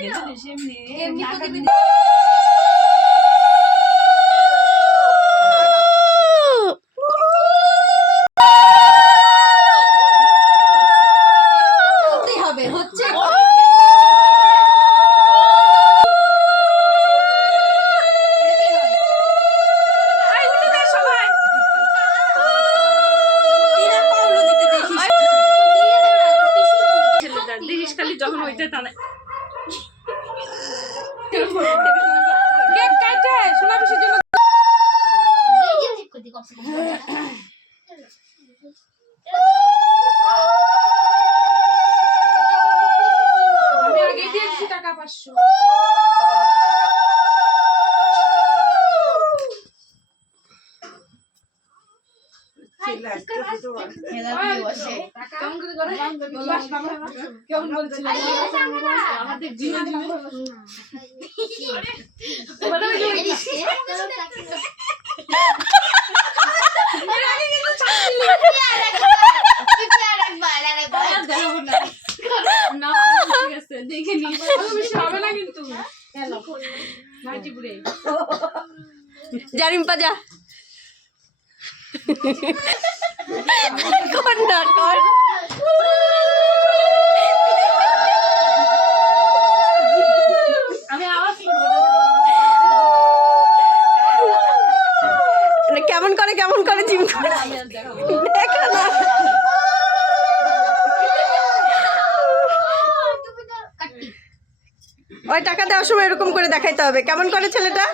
লাগে জানিস এমনি এমনি প্রতিদিন হবে হচ্ছে দেখিস খালি যখন হইতে টানে কেক কাটে সোনা পিসির জন্য আমি আগে দিয়েছি টাকা 500 কেমন বলছিল আমাদের জীবন দেখে নি হবে না কিন্তু জারিম পাজা কর না কর আমি আওয়াজ করব কেমন করে জিম করে দেখো না ওই টাকা দেওয়ার সময় এরকম করে দেখাইতে হবে কেমন করে ছেলেটা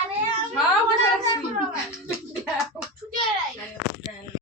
আরে